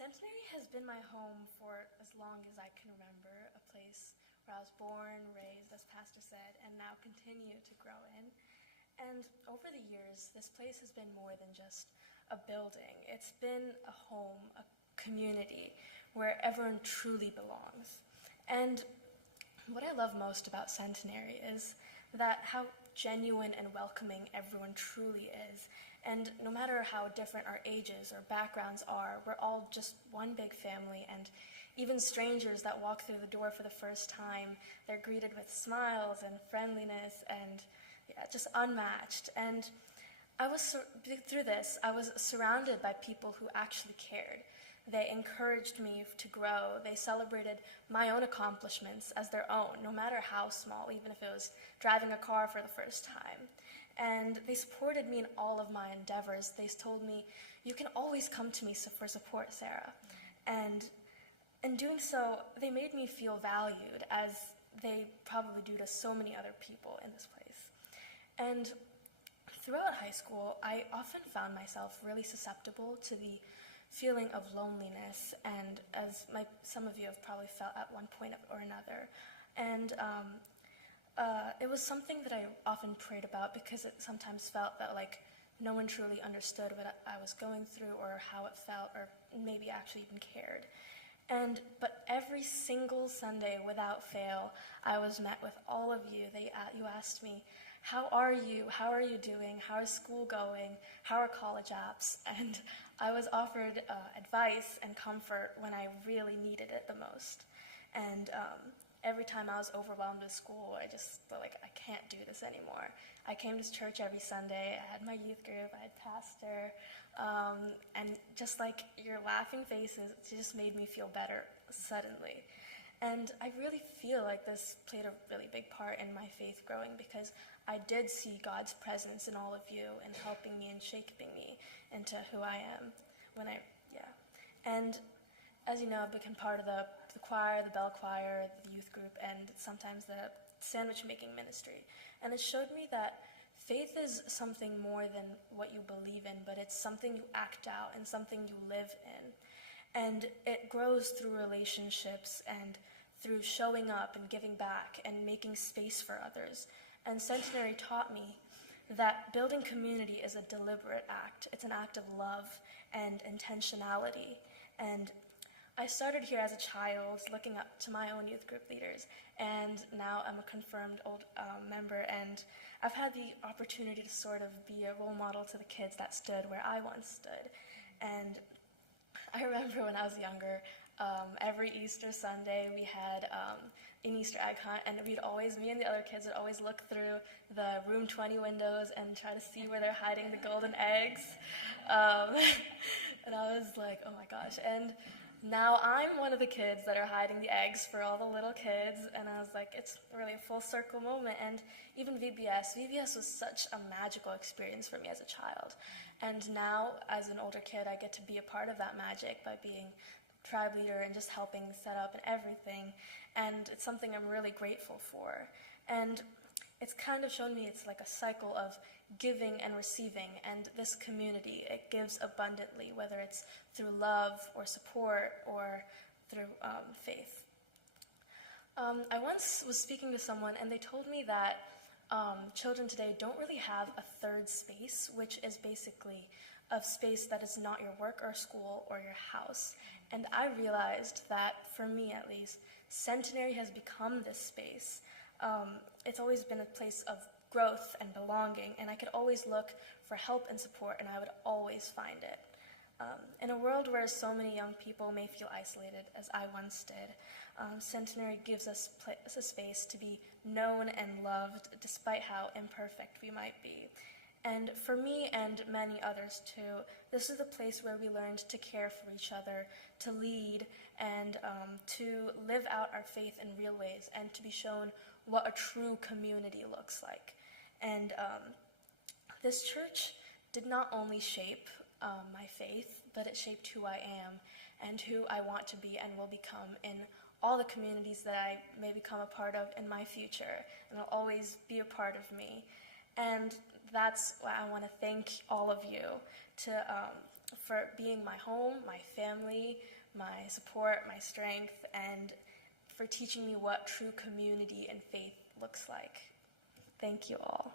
Centenary has been my home for as long as I can remember, a place where I was born, raised, as Pastor said, and now continue to grow in. And over the years, this place has been more than just a building. It's been a home, a community, where everyone truly belongs. And what I love most about Centenary is that how genuine and welcoming everyone truly is. And no matter how different our ages or backgrounds are, we're all just one big family, and even strangers that walk through the door for the first time, they're greeted with smiles and friendliness and just unmatched. And through this, I was surrounded by people who actually cared. They encouraged me to grow. They celebrated my own accomplishments as their own, no matter how small, even if it was driving a car for the first time. And they supported me in all of my endeavors. They told me, "You can always come to me for support, Sarah." And in doing so, they made me feel valued, as they probably do to so many other people in this place. And throughout high school, I often found myself really susceptible to the feeling of loneliness, and as some of you have probably felt at one point or another. And it was something that I often prayed about, because it sometimes felt that no one truly understood what I was going through or how it felt, or maybe actually even cared. But every single Sunday without fail, I was met with all of you. You asked me, "How are you? How are you doing? How is school going? How are college apps?" And I was offered advice and comfort when I really needed it the most. And every time I was overwhelmed with school, I just felt like I can't do this anymore. I came to church every Sunday. I had my youth group. I had pastor. And just your laughing faces, it just made me feel better suddenly. And I really feel like this played a really big part in my faith growing, because I did see God's presence in all of you and helping me and shaping me into who I am And as you know, I've become part of the choir, the bell choir, the youth group, and sometimes the sandwich making ministry. And it showed me that faith is something more than what you believe in, but it's something you act out and something you live in. And it grows through relationships and through showing up and giving back and making space for others. And Centenary taught me that building community is a deliberate act. It's an act of love and intentionality. And I started here as a child, looking up to my own youth group leaders, and now I'm a confirmed old member, and I've had the opportunity to sort of be a role model to the kids that stood where I once stood. And I remember when I was younger, every Easter Sunday we had an Easter egg hunt, and me and the other kids would always look through the room 20 windows and try to see where they're hiding the golden eggs. And I was like, oh my gosh. And now I'm one of the kids that are hiding the eggs for all the little kids, and I was like, it's really a full circle moment. And even VBS was such a magical experience for me as a child. And now, as an older kid, I get to be a part of that magic by being tribe leader and just helping set up and everything. And it's something I'm really grateful for. And it's kind of shown me it's like a cycle of giving and receiving, and this community, it gives abundantly, whether it's through love or support or through faith. I once was speaking to someone, and they told me that children today don't really have a third space, which is basically a space that is not your work or school or your house. And I realized that, for me at least, Centenary has become this space. It's always been a place of growth and belonging, and I could always look for help and support, and I would always find it. In a world where so many young people may feel isolated, as I once did, Centenary gives us a space to be known and loved, despite how imperfect we might be. And for me and many others too, this is the place where we learned to care for each other, to lead, and to live out our faith in real ways, and to be shown what a true community looks like. And this church did not only shape my faith, but it shaped who I am and who I want to be and will become in all the communities that I may become a part of in my future, and will always be a part of me. And that's why I want to thank all of you for being my home, my family, my support, my strength, and for teaching me what true community and faith looks like. Thank you all.